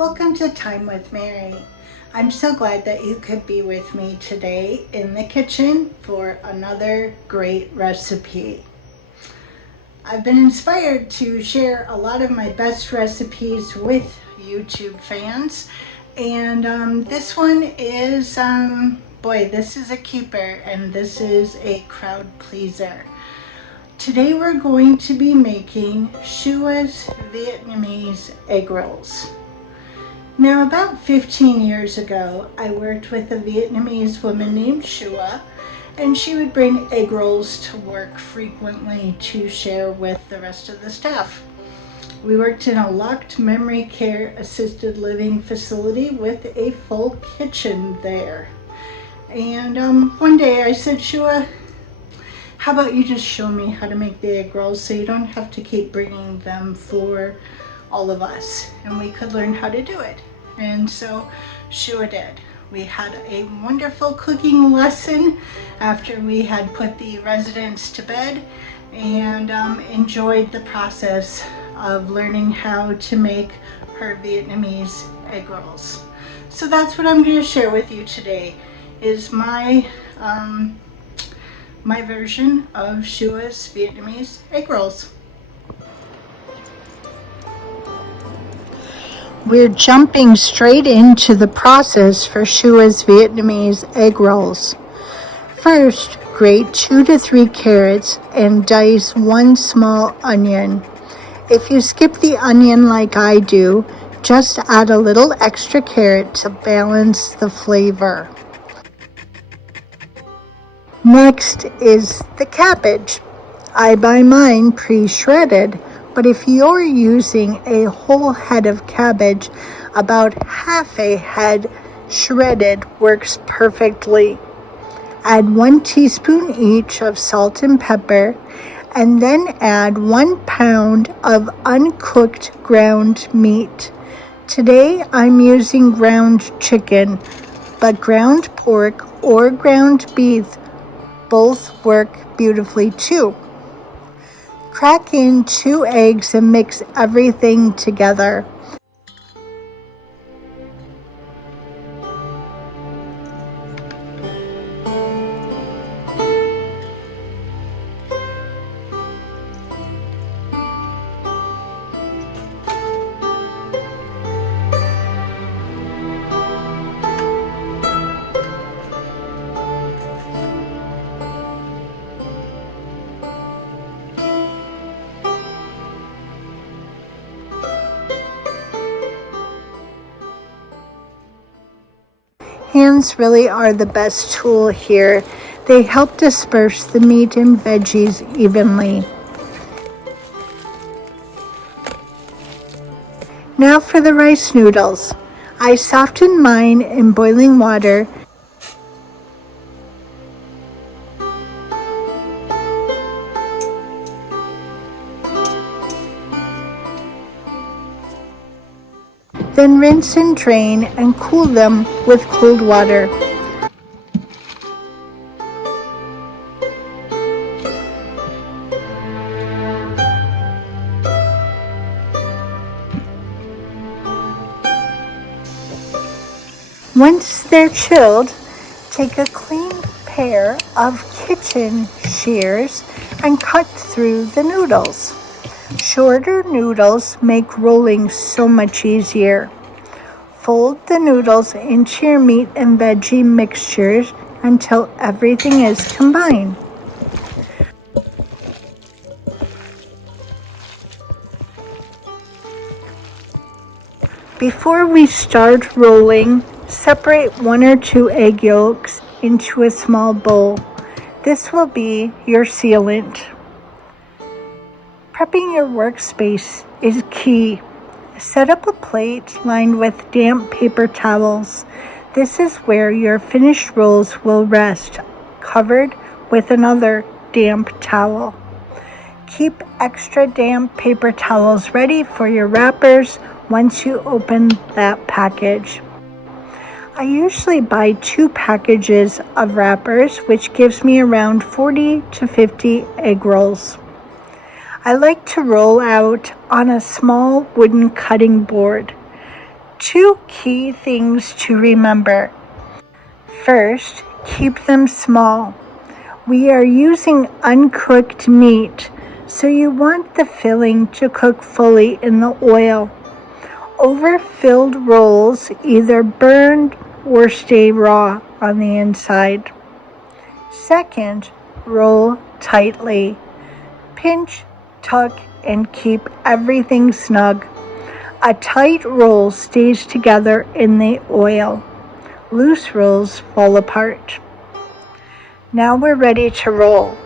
Welcome to Time with Mary. I'm so glad that you could be with me today in the kitchen for another great recipe. I've been inspired to share a lot of my best recipes with YouTube fans, and this one is, this is a keeper, and this is a crowd pleaser. Today we're going to be making Shoua's Vietnamese egg rolls. Now, about 15 years ago, I worked with a Vietnamese woman named Shoua, and she would bring egg rolls to work frequently to share with the rest of the staff. We worked in a locked memory care assisted living facility with a full kitchen there. And one day I said, Shoua, how about you just show me how to make the egg rolls so you don't have to keep bringing them for all of us, and we could learn how to do it. And so Shoua did. We had a wonderful cooking lesson after we had put the residents to bed, and enjoyed the process of learning how to make her Vietnamese egg rolls. So that's what I'm going to share with you today, is my my version of Shoua's Vietnamese egg rolls. We're jumping straight into the process for Shoua's Vietnamese egg rolls. First, grate 2 to 3 carrots and dice 1 small onion. If you skip the onion like I do, just add a little extra carrot to balance the flavor. Next is the cabbage. I buy mine pre-shredded, but if you're using a whole head of cabbage, about half a head shredded works perfectly. Add 1 teaspoon each of salt and pepper, and then add 1 pound of uncooked ground meat. Today I'm using ground chicken, but ground pork or ground beef both work beautifully too. Crack in 2 eggs and mix everything together. Hands really are the best tool here. They help disperse the meat and veggies evenly. Now for the rice noodles. I softened mine in boiling water. Then rinse and drain and cool them with cold water. Once they're chilled, take a clean pair of kitchen shears and cut through the noodles. Shorter noodles make rolling so much easier. Fold the noodles into your meat and veggie mixtures until everything is combined. Before we start rolling, separate 1 or 2 egg yolks into a small bowl. This will be your sealant. Prepping your workspace is key. Set up a plate lined with damp paper towels. This is where your finished rolls will rest, covered with another damp towel. Keep extra damp paper towels ready for your wrappers once you open that package. I usually buy 2 packages of wrappers, which gives me around 40 to 50 egg rolls. I like to roll out on a small wooden cutting board. 2 key things to remember. First, keep them small. We are using uncooked meat, so you want the filling to cook fully in the oil. Overfilled rolls either burned or stay raw on the inside. Second, roll tightly. Pinch, tuck, and keep everything snug. A tight roll stays together in the oil. Loose rolls fall apart. Now we're ready to roll.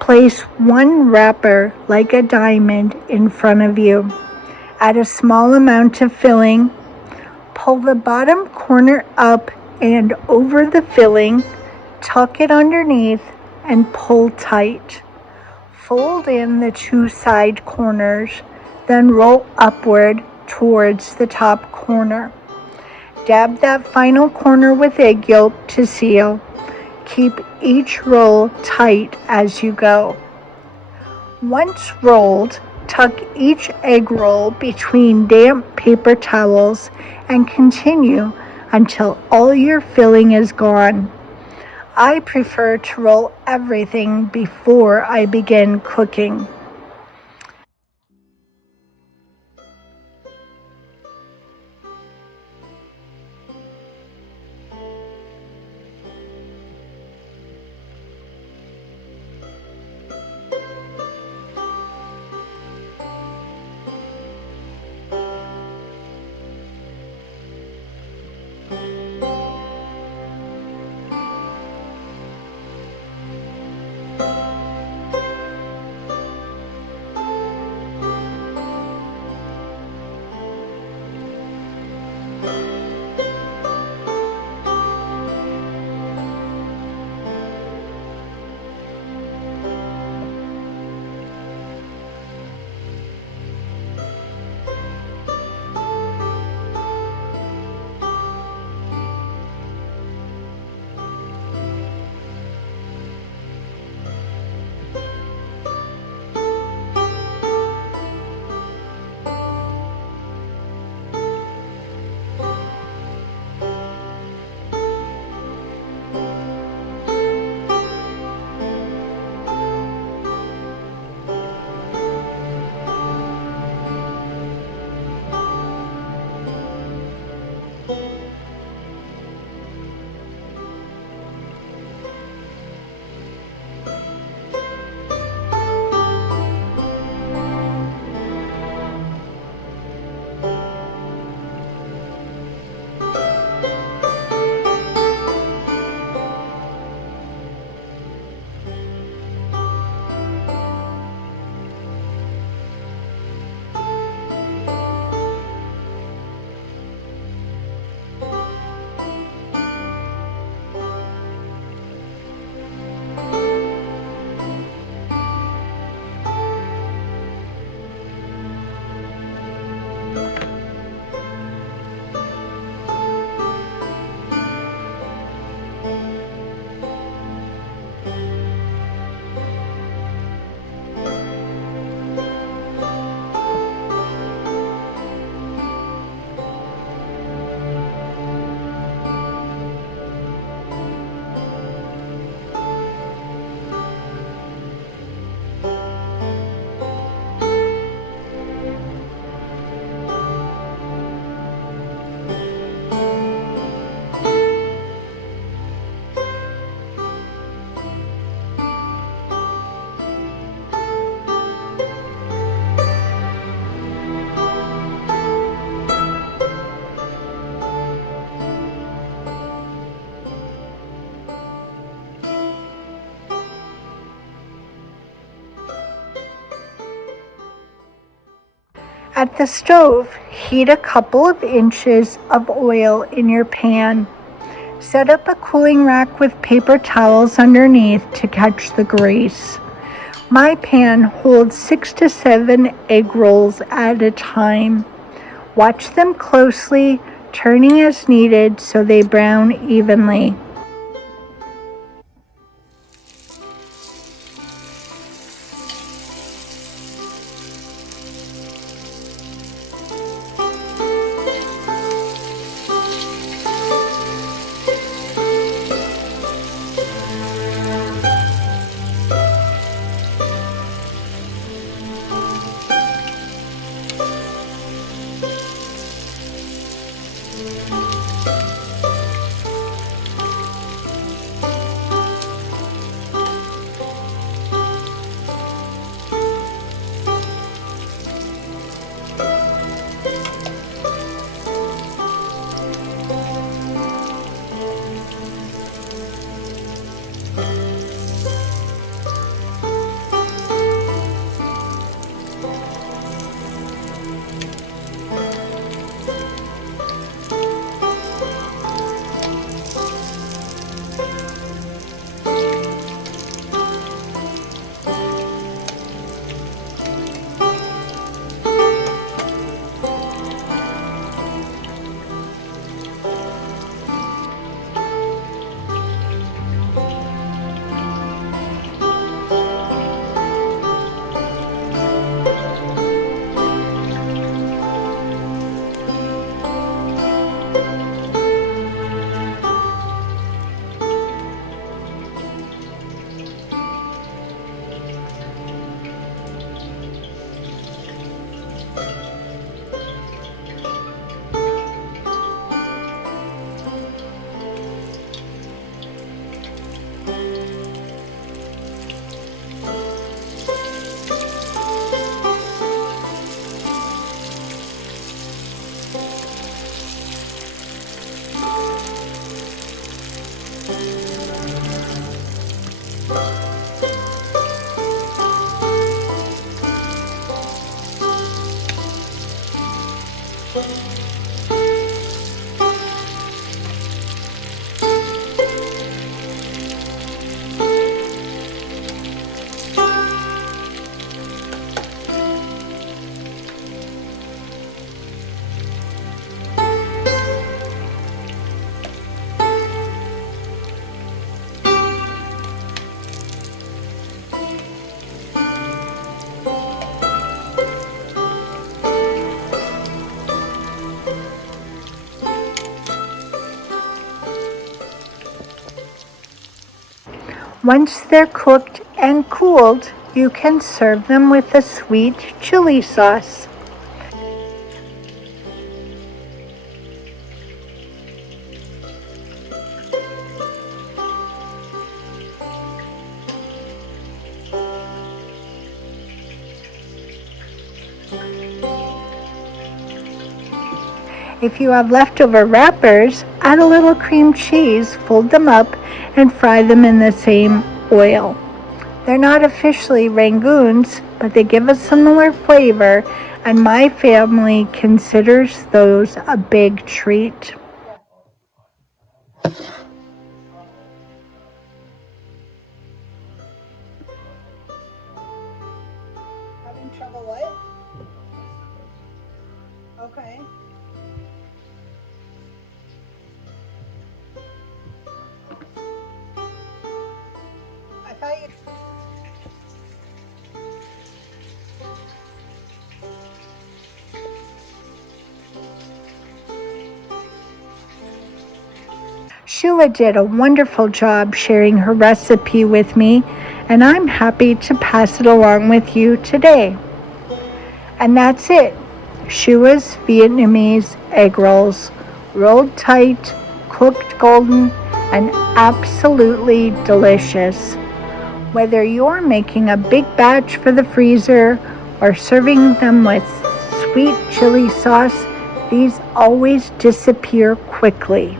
Place one wrapper like a diamond in front of you. Add a small amount of filling. Pull the bottom corner up and over the filling. Tuck it underneath and pull tight. Fold in the 2 side corners, then roll upward towards the top corner. Dab that final corner with egg yolk to seal. Keep each roll tight as you go. Once rolled, tuck each egg roll between damp paper towels and continue until all your filling is gone. I prefer to roll everything before I begin cooking. At the stove, heat a couple of inches of oil in your pan. Set up a cooling rack with paper towels underneath to catch the grease. My pan holds 6 to 7 egg rolls at a time. Watch them closely, turning as needed so they brown evenly. Once they're cooked and cooled, you can serve them with a sweet chili sauce. If you have leftover wrappers, add a little cream cheese, fold them up, and fry them in the same oil. They're not officially rangoons, but they give a similar flavor, and my family considers those a big treat. Having trouble what? Okay. I thought you... Shoua did a wonderful job sharing her recipe with me, and I'm happy to pass it along with you today. And that's it. Shoua's Vietnamese egg rolls, rolled tight, cooked golden, and absolutely delicious. Whether you're making a big batch for the freezer or serving them with sweet chili sauce, these always disappear quickly.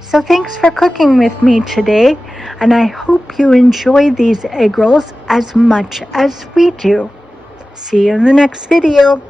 So thanks for cooking with me today, and I hope you enjoy these egg rolls as much as we do. See you in the next video.